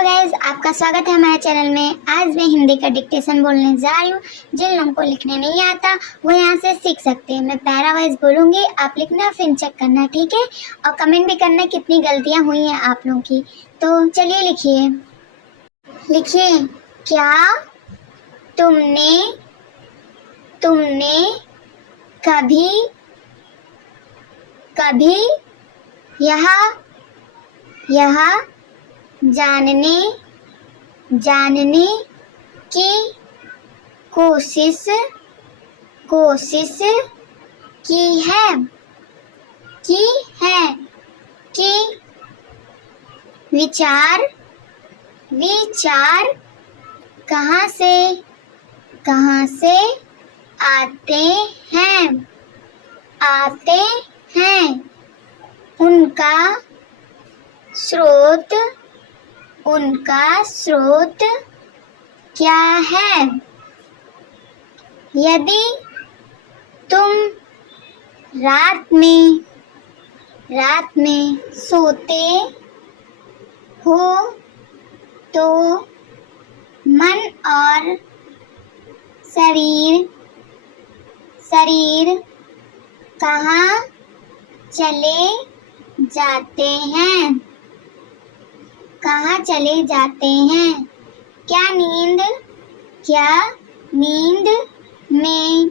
Hello guys, आपका स्वागत है हमारे चैनल में। आज मैं हिंदी का डिक्टेशन बोलने जा रही हूँ। जिन लोगों को लिखने नहीं आता वो यहाँ से सीख सकते हैं। मैं पैरा वाइज बोलूँगी, आप लिखना फिर चेक करना, ठीक है? और कमेंट भी करना कितनी गलतियाँ हुई हैं आप लोगों की। तो चलिए लिखिए। क्या तुमने कभी कभी यह जानने की कोशिश की है कि विचार कहाँ से आते हैं उनका स्रोत क्या है। यदि तुम रात में सोते हो तो मन और शरीर कहाँ चले जाते हैं? क्या नींद में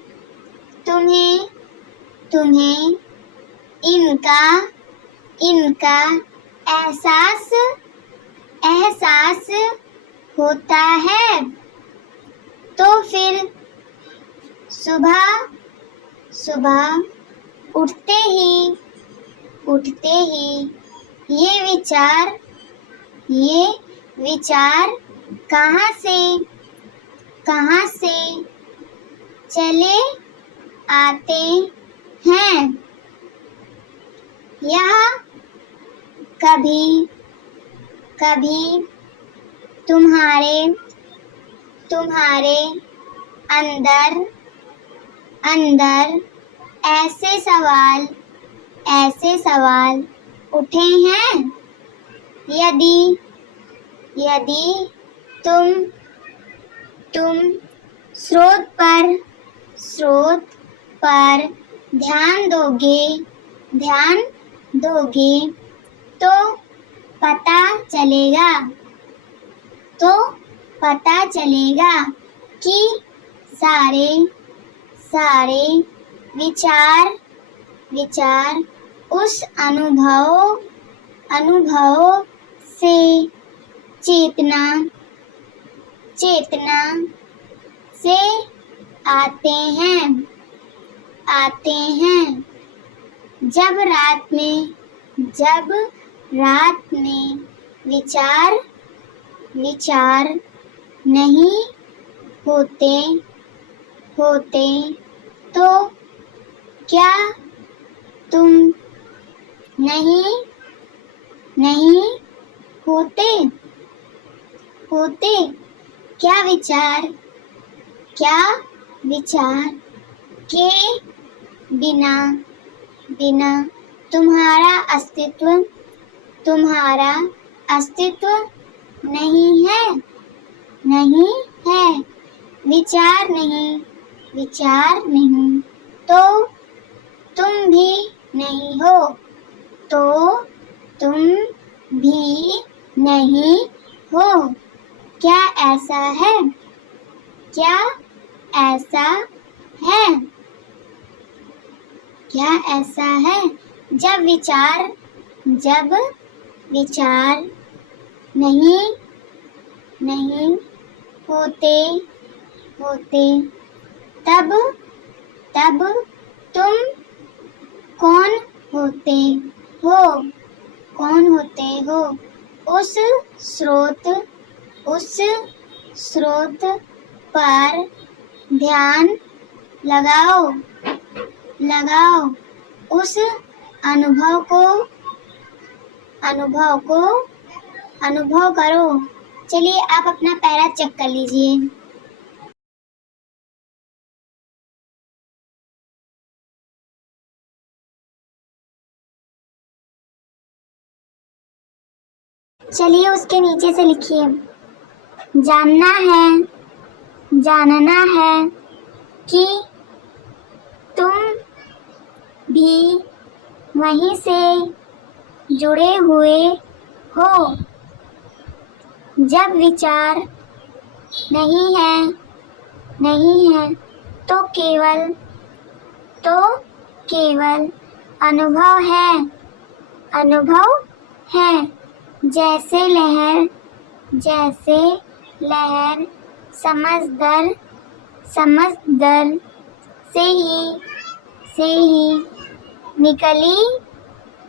तुम्हें इनका एहसास होता है? तो फिर सुबह उठते ही ये विचार कहाँ से चले आते हैं? यह कभी तुम्हारे अंदर ऐसे सवाल उठे हैं? यदि तुम स्रोत पर ध्यान दोगे तो पता चलेगा कि सारे विचार उस अनुभव से चेतना से आते हैं। जब रात में विचार नहीं होते तो क्या तुम नहीं होते? क्या विचार के बिना तुम्हारा अस्तित्व नहीं है। विचार नहीं तो तुम भी नहीं हो। क्या ऐसा है? जब विचार नहीं होते तब तुम कौन होते हो? उस स्रोत पर ध्यान लगाओ। उस अनुभव करो। चलिए आप अपना पैरा चेक कर लीजिए। चलिए उसके नीचे से लिखिए। जानना है, जानना है कि तुम भी वहीं से जुड़े हुए हो। जब विचार नहीं है, नहीं है तो केवल अनुभव है, अनुभव है। जैसे लहर समझ दर से ही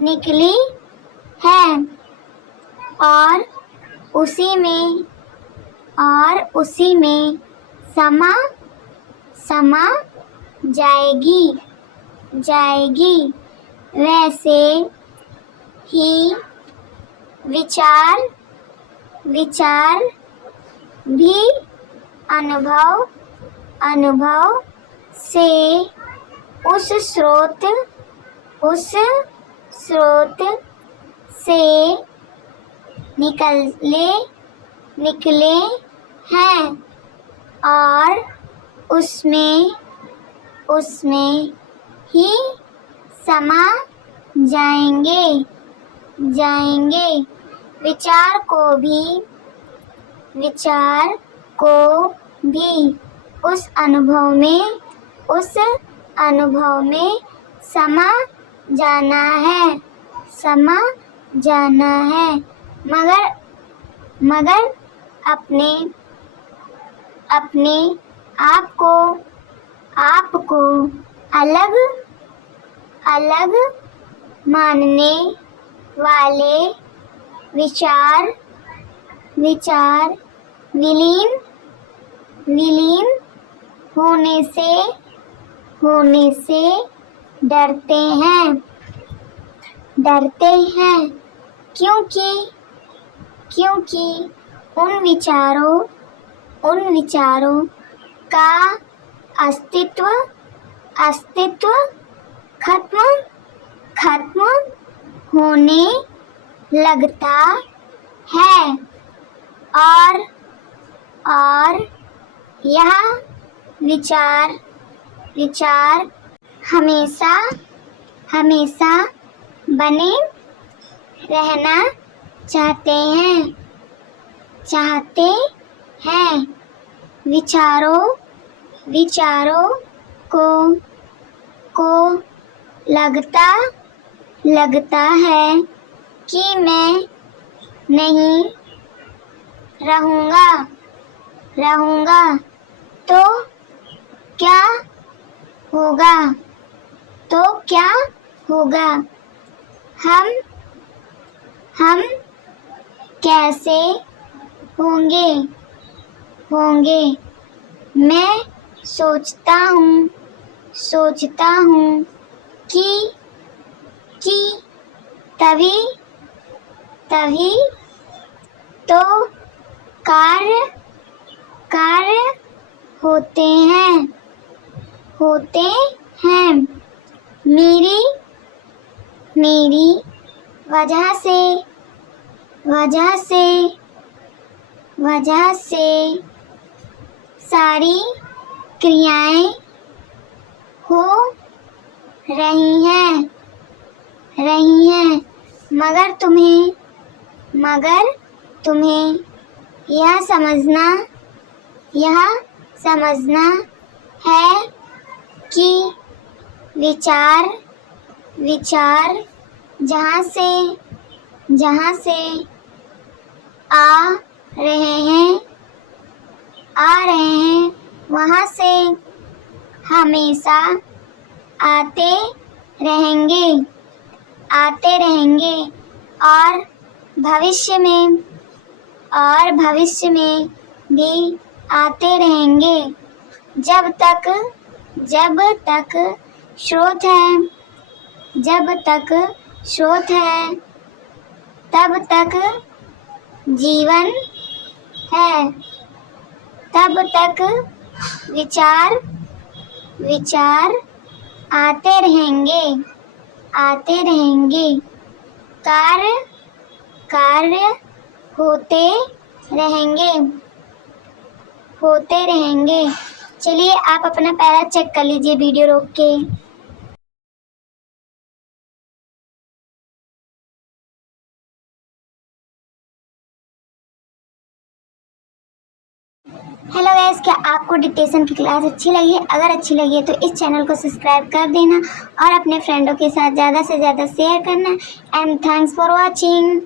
निकली है और उसी में समा जाएगी। वैसे ही विचार भी अनुभव से उस स्रोत से निकले हैं और उसमें ही समा जाएंगे। विचार को भी उस अनुभव में समा जाना है। मगर अपने आप को अलग मानने वाले विचार विलीन होने से डरते हैं क्योंकि उन विचारों का अस्तित्व खत्म होने लगता है और यह विचार हमेशा बने रहना चाहते हैं। विचारों को लगता है कि मैं नहीं रहूँगा तो क्या होगा? हम कैसे होंगे? मैं सोचता हूँ कि तभी तो कार्य होते हैं। मेरी वजह से सारी क्रियाएं हो रही हैं। मगर तुम्हें यह समझना है कि विचार जहाँ से आ रहे हैं वहाँ से हमेशा आते रहेंगे और भविष्य में भी आते रहेंगे। जब तक स्रोत है तब तक जीवन है। तब तक विचार आते रहेंगे। कार्य होते रहेंगे, होते रहेंगे। चलिए आप अपना पैरा चेक कर लीजिए वीडियो रोक के। हेलो गाइस, क्या आपको डिक्टेशन की क्लास अच्छी लगी है? अगर अच्छी लगी है तो इस चैनल को सब्सक्राइब कर देना और अपने फ्रेंडों के साथ ज़्यादा से ज़्यादा शेयर करना। And thanks for watching.